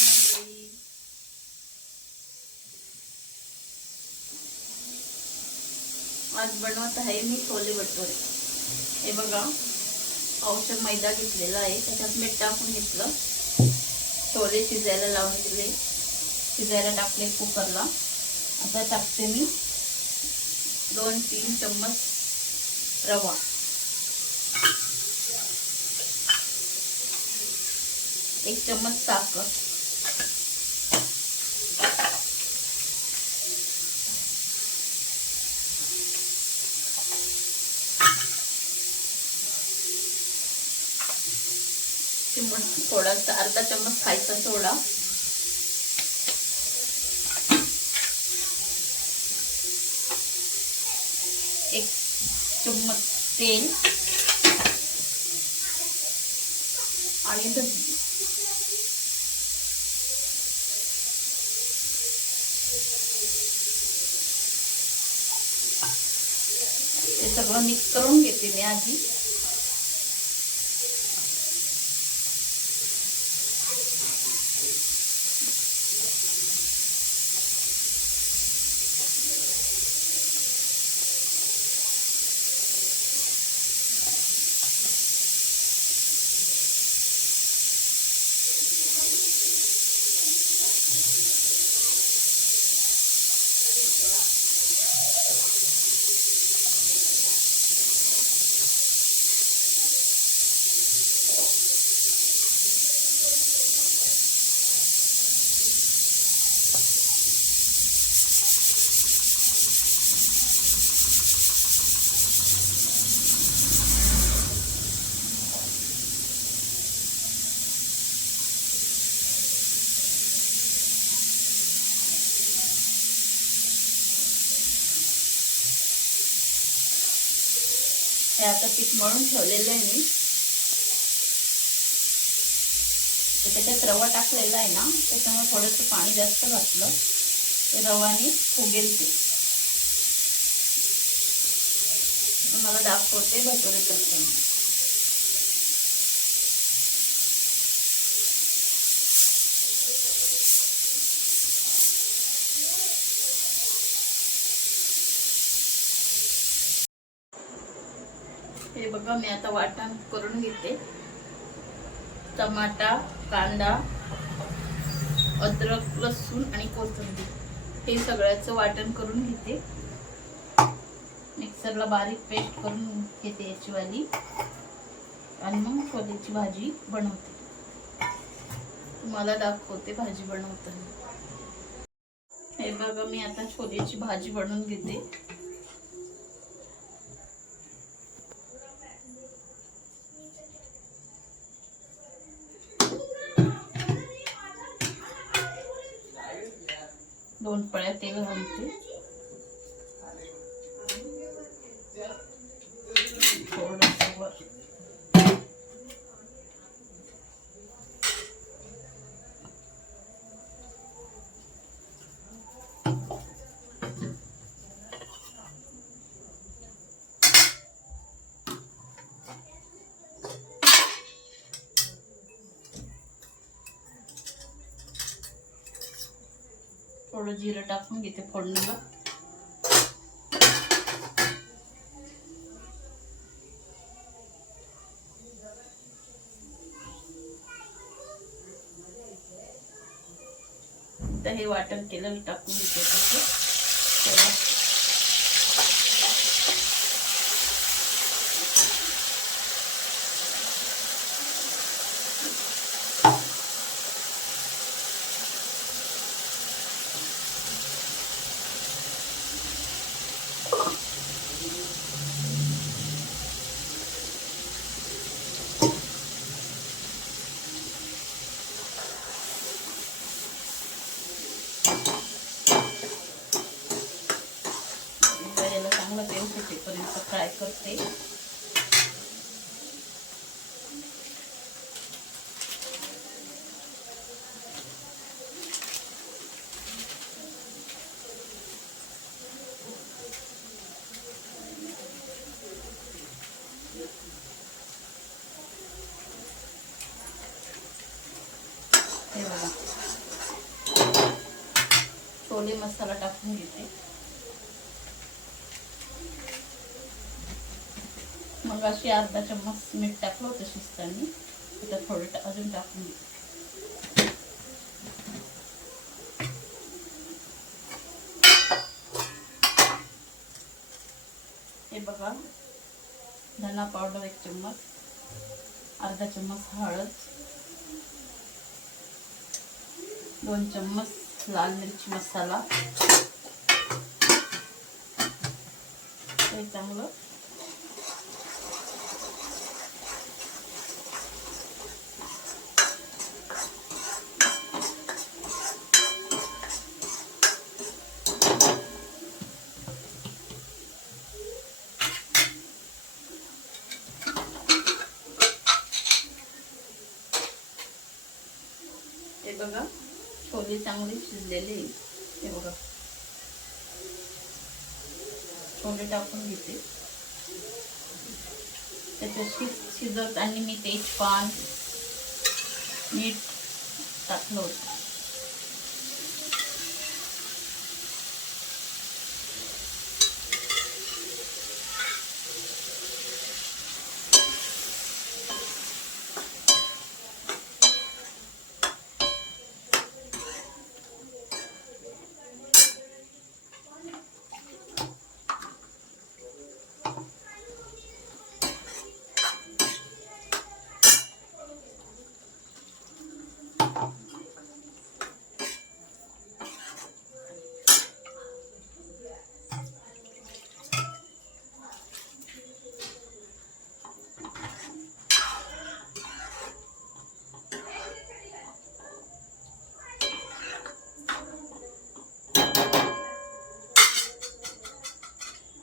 मंडळी. आज बनवत आहे मी छोले भटुरे. हे बघा, पावशेर मैदा घेतलेला आहे, त्याच्यात मीठ टाकून घेतलं, छोले शिजायला लावून दिले, शिजायला टाकले कुकरला. आता टाकते मी 2-3 चम्मच रवा, 1 चम्मच साखर, थोडासा अर्धा चम्मच खायचा सोडा, 1 चम्मच तेल आणि दही. हे सगळं मिक्स करून घेते मी आधी. हे आता पीठ मळून ठेवलेलं आहे मी. त्याच्यात रवा टाकलेला आहे ना, त्याच्यामुळे थोडंसं पाणी जास्त घातलं ते रवाने फुगेल. ते मला दाखवते भटुरे करताना. हे बघा, मी आता वाटण करून घेते. टमाटा, कांदा, अद्रक, लसूण आणि कोथिंबीर हे सगळ्याचं वाटण करून घेते. मिक्सरला बारीक पेस्ट करून घेते याची वाली, आणि मग छोलेची भाजी बनवते. तुम्हाला दाखवते भाजी बनवताना. हे बघा, मी आता छोलेची भाजी बनवून घेते. दोन पळ्या तेल घालते. थोडंसं वर. थोडं जिरं टाकून घेते फोडणीला. आता हे वाटण केलेलं टाकून घेते तसं. तेल सुटेपर्यंत फ्राय करते. हे बघा, छोले मसाला टाकून घेते. मग अशी अर्धा चम्मच मीठ टाकलं होतं शिजताना. आता थोडं अजून टाकून घेते. हे बघा, धना पावडर 1 चम्मच, अर्धा चम्मच हळद, 2 चम्मच लाल मिरची मसाला. हे चांगलं हे बघा, छोले चांगले शिजलेले. हे बघा, छोले टाकून घेते. त्याच्यात शिजत आणि मी तेजपान मीठ टाकलं होतं.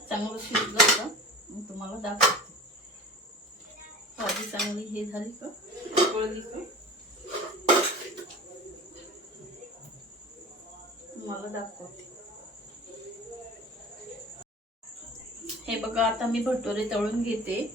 चांगलं शिजलं होतं. मग तुम्हाला दाखवते. भाजी चांगली हे झाली का, उकळली का, तुम्हाला दाखवते. हे बघा, आता मी भटोरे तळून घेते.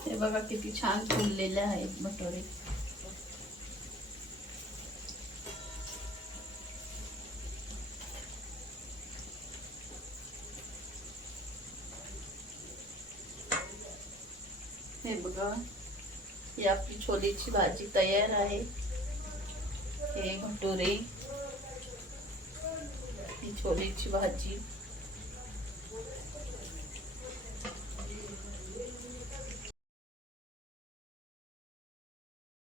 हे बघा, किती छान फुललेले आहेत भटोरे. हे बघा, ही आपली छोलेची भाजी तयार आहे. हे भटोरे, ही छोलेची भाजी.